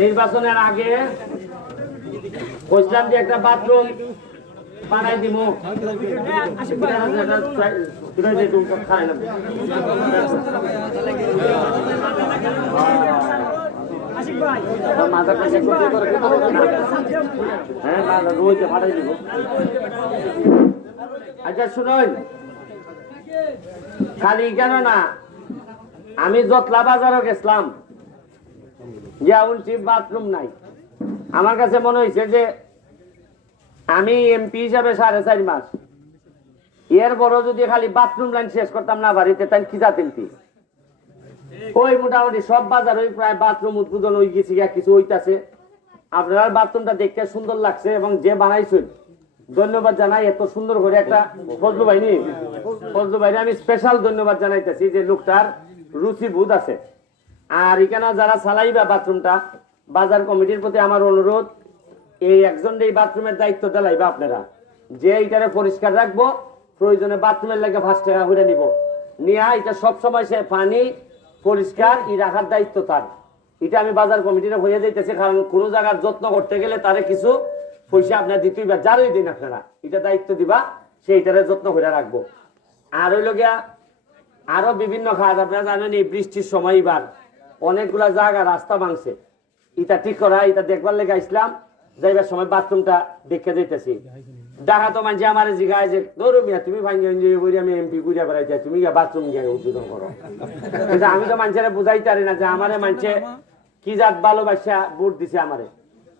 নির্বাচনের আগে কইছিলাম যে একটা বাথরুম বানাই দিব আচ্ছা শুনুন, খালি কেন না আমি জতলা বাজারও গেছিলাম, যেমন বাথরুম নাই। আমার কাছে মনে হয়েছে যে আমি এমপি হিসাবে 4.5 মাস এর বড় যদি খালি বাথরুম লাইন শেষ করতাম না বাড়িতে, তাই কি জাতেন কি ওই মোটামুটি সব বাজার ওই প্রায় বাথরুম উদ্বোধন হয়ে গেছে, কিছু হইতাছে। আপনার বাথরুমটা দেখতে সুন্দর লাগছে এবং যে বানাইছেন ধন্যবাদ জানাই। এত সুন্দর করে একটা ফজলু ভাইনি আমি স্পেশাল ধন্যবাদ জানাইতেছি যে লোকটার রুচি বোধ আছে। আর এখানে যারা চালাইবা বাথরুমটা, বাজার কমিটির প্রতি আমার অনুরোধ, এই একজন এই বাথরুমের দায়িত্ব দিলাইবা আপনারা, যে এইটারে পরিষ্কার রাখবো, প্রয়োজনে বাথরুমের লাগে 5 টাকা করে নিব, নিয়ে এটা সবসময় সে পানি পরিষ্কার রাখার দায়িত্ব তার। এটা আমি বাজার কমিটির হয়ে যাইতেছে, কারণ কোনো জায়গার যত্ন করতে গেলে তারে কিছু পয়সা আপনার দিতেই বা যারই দিন আপনারা এটা দায়িত্ব দিবা, সেইটারে যত্ন করে রাখবো। আর হইল গিয়া আরো বিভিন্ন খাত, আপনারা জানেন এই বৃষ্টির সময় এবার অনেকগুলা জায়গা রাস্তা ভাঙছে, এটা ঠিক করা, এটা দেখবার লেগে আসলাম। যাইবার সময় বাথরুমটা দেখে যাইতেছি, দেখা তো মানছে আমার জিগায় যে ধরো মিয়া তুমি ভাঙ্গে আমি এমপি ঘুরিয়া বেড়াই যাই, তুমি বাথরুম গিয়ে উদ্বোধন করো। কিন্তু আমি তো মানুষের বুঝাইতে পারি না যে আমারে মানছে কি জাত ভালোবাসা ভোট দিছে আমারে।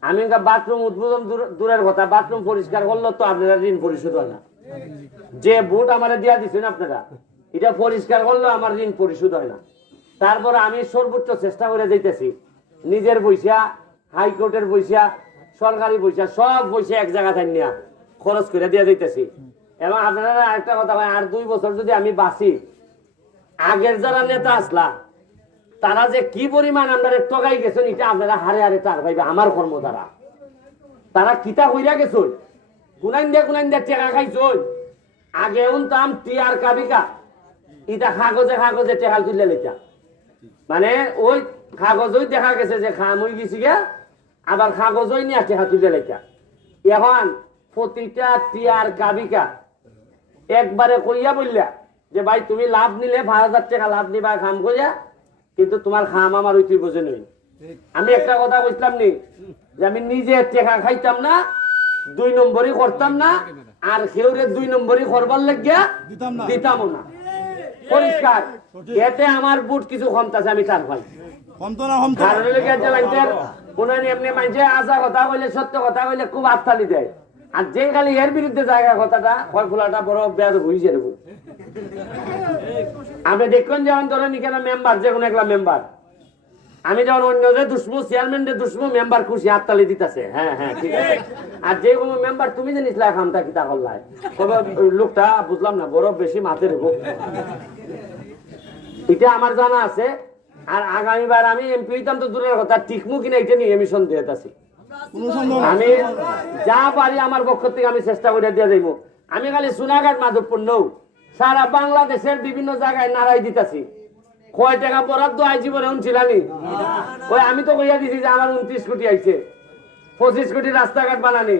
আমি বাথরুম উদ্বোধন দূরের কথা, বাথরুম পরিষ্কার করলো তো আপনারা ঋণ পরিশোধ হয় না। যে ভোট আমারে দিয়া দিচ্ছেন আপনারা, এটা পরিষ্কার করলো আমার ঋণ পরিশোধ হয় না। তারপর আমি সর্বোচ্চ চেষ্টা করে যাইতেছি, নিজের পয়সা, হাইকোর্টের পয়সা, সরকারি পয়সা, সব পয়সা এক জায়গা থেকে নিয়ে খরচ করে দিয়ে দিতেছি। এবং আপনারা আরেকটা কথা ভাই, আর 2 বছর যদি আমি বাঁচি, আগের যারা নেতা আসলা তারা যে কি পরিমাণ আমরা টকাই গেছেন, এটা আপনারা হারে হারে টার পাইবে। আমার কর্ম দ্বারা তারা কিতা হইয়া গেছেন, কোনাইন দিয়া টেকা খাইছেন। আগে উনতাম টিয়ার কাবিকা, এটা কাগজে কাগজে টেকা তুললে লেখা, মানে ওই কাগজই দেখা গেছে যে খাম হয়ে গেছি গে, আবার কাগজই নিয়ে টেকা তুললে লেখা। এখন প্রতিটা টিয়ার কাবিকা একবারে কইয়া বললা যে ভাই তুমি লাভ নিলে 5,000 টাকা লাভ নিবা খাম কইয়া, কিন্তু তোমার খাম আমার ওই বোঝে নই। আমি একটা কথা বুঝলাম নি যে আমি নিজে টেকা খাইতাম না, 2 নম্বরই করতাম না, আর কেউরে 2 নম্বরই করবার লাগিয়া দিতাম না। পরিষ্কার, এতে আমার বুট কিছু কমতাছে, আমি তার ভাই এমনি মানছে আসা কথা বলে, সত্য কথা বলে খুব আত্মালি দেয়। আর যে খালি এর বিরুদ্ধে জায়গা কথাটা কয় ফুলাটা বড় বেদ হয়েছে। আপনি দেখুন যেমন ধরেন এখানে মেম্বার, যে কোনো একটা মেম্বার, আমি যখন অন্য যে দুশ্মু চেয়ারম্যানের দুশ্মু মেম্বার খুশি হাততালি দিতেছে, হ্যাঁ হ্যাঁ ঠিক আছে। আর যে কোনো মেম্বার তুমি জানিস খামটা কিতা করলাই, লোকটা বুঝলাম না বড় বেশি মাথে রেখো, এটা আমার জানা আছে। আর আগামীবার আমি এমপি হইতাম তো দূরের কথা, টিকমু কিনা এটা নিয়ে আমি সন্দেহ আছি। আমি যা পারি আমার পক্ষ থেকে আমি চেষ্টা করে দিয়ে যাইব। আমি খালি সোনাঘাট মাধবপুর নৌ, সারা বাংলাদেশের বিভিন্ন জায়গায় নাড়াই দিতেছি। কয় টাকা বরাদ্দ আই জীবনে উনছিলানি, ওই আমি তো কইয়া দিছি যে আমার 29 কোটি আইছে, 25 কোটি রাস্তাঘাট বানানি।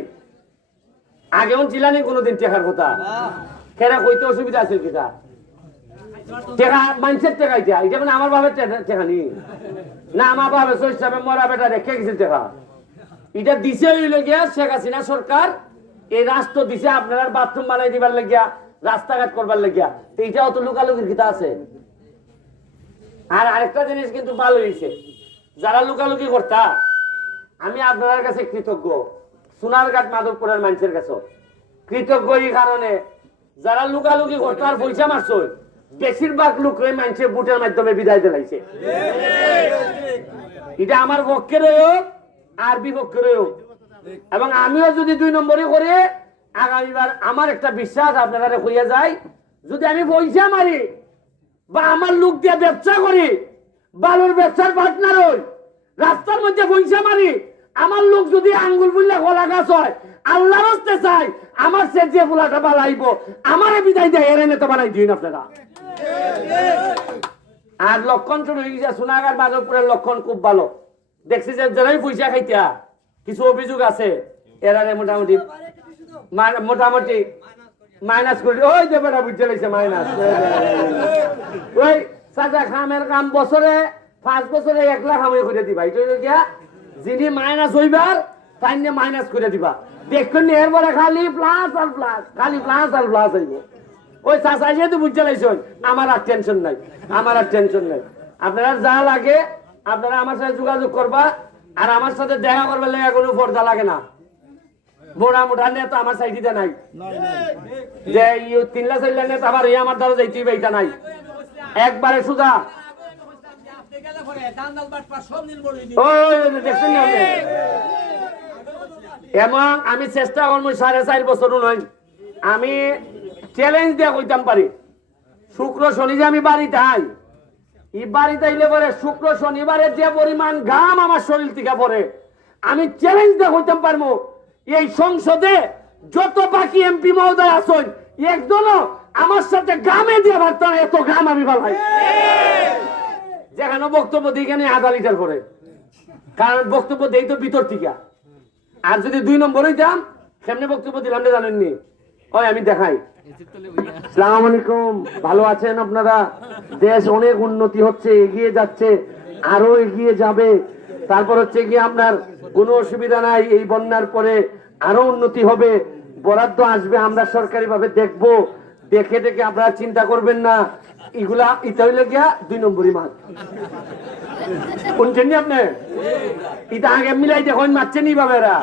আগে উনছিলানি কোনোদিন টেকার কথা, কেনা কইতে অসুবিধা আছে কিটা টেকা মানুষের টেকা, এটা মানে আমার ভাবে টেকা নি না, আমার ভাবে সৈসাবে মরা বেটা রেখে গেছে টেকা। এটা দিছে হইল গিয়া শেখ হাসিনা সরকার, এই রাষ্ট্র দিছে আপনার বাথরুম বানাই দিবার লাগিয়া, রাস্তাঘাট করবার লাগিয়া। তো এটা অত লুকালুকির কিতা আছে। আর আরেকটা জিনিস কিন্তু ভালো হয়েছে, যারা লুকালুকি করতা, আমি আপনার কাছে কৃতজ্ঞ, সোনারঘাট মাধবপুরের মানুষের কাছে কৃতজ্ঞ। এই কারণে যারা লুকালুকি করতো আর পয়সা মারছ, বেশিরভাগ লোকরে মানুষের বুটের মাধ্যমে বিদায় দিলাইছে। এটা আমার পক্ষে হোক আর বিপক্ষে হোক, এবং আমিও যদি 2 নম্বরই করে আগামীবার আমার একটা বিশ্বাস আপনারা হইয়া যায়, যদি আমি পয়সা মারি বা আমার লোক দিয়ে ব্যবসা করি, বালুর ব্যবসার পার্টনার হই, রাস্তার মধ্যে পয়সা মারি, আমার লোক যদি আঙ্গুল বুললে কলা গাছ হয়, আল্লাহ রাস্তে চাই আমার সে যে ফুলাটা বানাইব আমারে বিদায় দেয়, এর এনে তো বানাই দিন আপনারা। আর লক্ষণ শুরু হয়ে গেছে সোনাগার বাদকপুরের লক্ষণ খুব ভালো দেখছি যে যারাই পয়সা খাইতা কিছু অভিযোগ আছে এরারে মোটামুটি মোটামুটি মাইনাস করে ওই যে বেটা বুঝতে লাগছে মাইনাস ওই সাজা খামের কাম বছরে 5 বছরে 1 লাখ আমি করে দিবা এটা কি যিনি মাইনাস হইবার তাই নিয়ে মাইনাস করে দিবা দেখুন এরপরে খালি প্লাস আর প্লাস খালি প্লাস আর প্লাস হইব ওই চাচা যেহেতু বুঝতে লাগছেন আমার আর টেনশন নাই আমার আর টেনশন নাই আপনারা যা লাগে আপনারা আমার সাথে যোগাযোগ করবা আর আমার সাথে দেখা করবার লাগে কোনো পর্দা লাগে না মোটা মোটা নেতা আমার সাইডিতে নাই যে 3 লাখ 4 লাখ নেতা আমার আমার দ্বারা যাইতেই এইটা নাই একবারে সুদা এবং আমি চেষ্টা করবো 4.5 বছর নয় আমি চ্যালেঞ্জ দিয়ে কইতাম পারি শুক্র শনি যে আমি বাড়িতে আই এই বাড়িতে আইলে পরে শুক্র শনিবারে যে পরিমাণ ঘাম আমার শরীর থেকে পড়ে আমি চ্যালেঞ্জ দিয়ে কইতাম পারবো এই সংসদে যত বাকি এমপি মহোদয় আছেন একজনও আমার সাথে গামে দিয়ে পারত না এত গাম আমি ভালাই যেখানে বক্তব্য দিই কেন 1/2 লিটার করে কারণ বক্তব্য দেই তো ভিতর থেকে আর যদি 2 নম্বর হইতাম কেমনে বক্তব্য দিলাম না জানেননি ওই আমি দেখাই আসসালামু আলাইকুম ভালো আছেন আপনারা দেশ অনেক উন্নতি হচ্ছে এগিয়ে যাচ্ছে আরো এগিয়ে যাবে তারপর হচ্ছে কি আপনার কোনো অসুবিধা নাই এই বন্যার পরে আরো উন্নতি হবে বরাদ্দ আসবে আমরা সরকারি ভাবে দেখবো দেখে দেখে আপনারা চিন্তা করবেন না এগুলা এটা হইল গিয়া 2 নম্বরই মাছ শুনছেন আপনি এটা আগে মিলাই দেখুন মারছেন এইভাবে এরা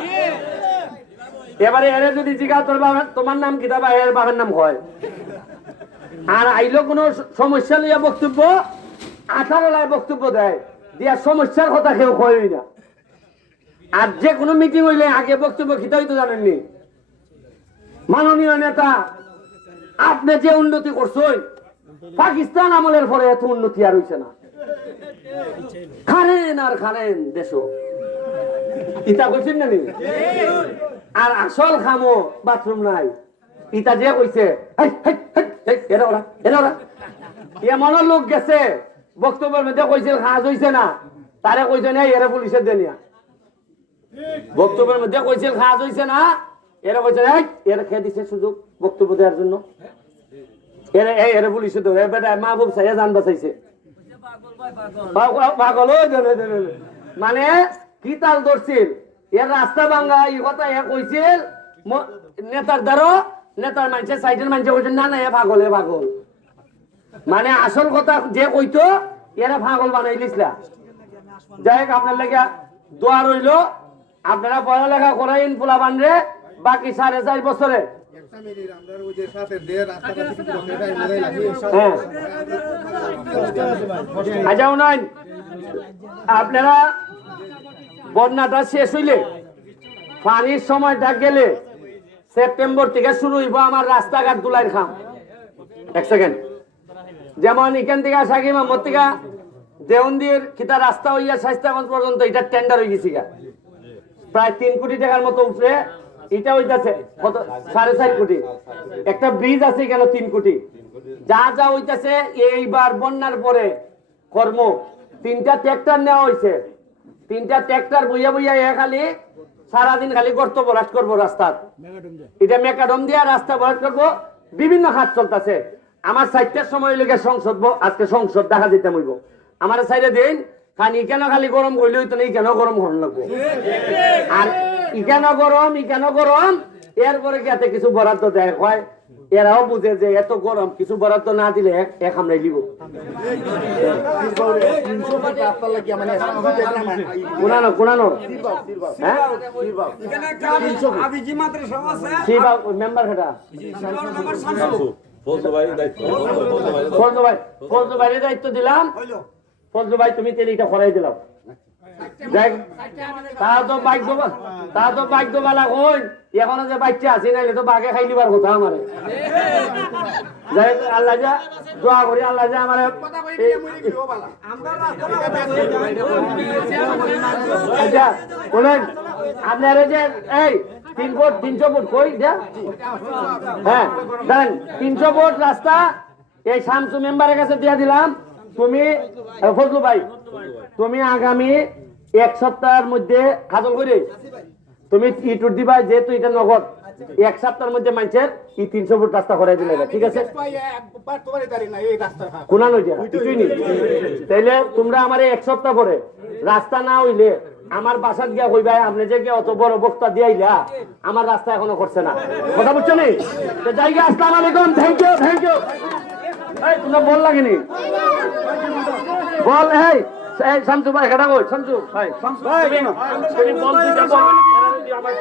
এবারে এরে যদি জিজ্ঞাসা তোর বাবা তোমার নাম কি তা এর বাবার নাম হয় আর আইলো কোনো সমস্যা লইয়া বক্তব্য 18 লাই বক্তব্য দেয় দিয়া সমস্যার কথা কেউ কয়ই না আর যে কোনো মিটিং হইলে আগে বক্তব্য খিতাই তো জানেননি মাননীয় নেতা আপনি যে উন্নতি করছেন পাকিস্তান আমলের পরে এত উন্নতি আর হইছে না খারেন আর খারেন দেশ ইটা করছেন না আর আসল খামো বাথরুম নাই ইটা যে কইছে এমন লোক গেছে বক্তব্যের মধ্যে কইছে কাজ হইছে না তারে কইছে না এরা পুলিশের দেনিয়া বক্তব্যের মধ্যে কইছে কাজ হইছে না এরা কইছে এরা খেয়ে দিছে সুযোগ বক্তব্য দেওয়ার জন্য এরা এরা পুলিশে তো বেটা মাহবুব সাহেব জান বাঁচাইছে পাগল মানে কি তাল ধরছিল এর রাস্তা ভাঙ্গা এই কথা এ কইছিল নেতার দ্বারা নেতার মানুষের সাইডের মানুষে কইছে না না এ পাগল মানে আসল কথা যে কইতো এরা পাগল বানাই দিছিলা যাই হোক আপনার লেগে দোয়া রইল আপনারা পড়ালেখা করাইন পোলাপান রে বাকি 4.5 বছরে আপনারা বন্যাটা শেষ হইলে পানির সময়টা গেলে সেপ্টেম্বর থেকে শুরু হইব আমার রাস্তাঘাট দুলাইর খাম 1 সেকেন্ড যেমন এখান থেকে সাকিম মোহাম্মদ থেকে দেওন্দির কিতা রাস্তা হইয়া শাইস্তাগঞ্জ পর্যন্ত এটা টেন্ডার হয়ে গেছি প্রায় 3 কোটি টাকার মতো উপরে এটা হইতাছে কত 4.5 কোটি একটা ব্রিজ আছে কেন 3 কোটি যা যা হইতাছে এইবার বন্যার পরে কর্ম 3টা ট্রাক্টর নেওয়া হয়েছে 3টা ট্রাক্টর বইয়া বইয়া খালি সারাদিন খালি গর্ত ভরাট করবো রাস্তার এটা মেকাডম দিয়া রাস্তা ভরাট করবো বিভিন্ন হাত চলতেছে আমার 4টার সময় লেগে সংসদ আজকে সংসদ দেখা দিতে হইব আমার সাইডে দিন খান ইকেন খালি গরম করলে হইতো না ইকেন গরম হন লাগবো আর ইকেন গরম এরপরে যাতে কিছু বরাদ্দ দেয় হয় এরাও বুঝে যে এত গরম কিছু বরাদ্দ না দিলে এক আমরাই লিব কোনানো মেম্বার খেটা ফজলু ভাইয়ের দায়িত্ব দিলাম ফজলু ভাই তুমি তেলিটা করাই দিলাম তা তো ভাগ্য বালা কই এখনো যে বাচ্চা আছে নাইলে তো বাঘে খাই দিবার কথা আমারে যাই আল্লাহ যা দোয়া করি আল্লাহ যা আমারে আচ্ছা বলেন আপনারা যে এই 3 ফুট 300 ফুট কই যা হ্যাঁ দেন 300 ফুট রাস্তা এই শামসু মেম্বারের কাছে দিয়ে দিলাম। তুমি ফজলু ভাই, তুমি আগামী 1 সপ্তাহের মধ্যে খাজল করে তুমি ইটুর দিবা, যেহেতু এটা নগদ 1 সপ্তাহের মধ্যে মানুষের 300 ফুট রাস্তা করে দিলে, ঠিক আছে? কোনা নইটা কিছুই নেই। তাইলে তোমরা আমার 1 সপ্তাহ পরে রাস্তা না হইলে আমার বাসাত গিয়া কইবা আপনি যে অত বড় বক্তা দিয়াইলা আমার রাস্তা এখনো করছে না। কথা বুঝছো নি? জায়গা। আসসালামু আলাইকুম, থ্যাংক ইউ, থ্যাংক ইউ। এই তোমরা বল লাগেনি বল। এই শামসু ভাই কেটা কই? শামসু ভাই, তুমি বল দিতে বল। আমার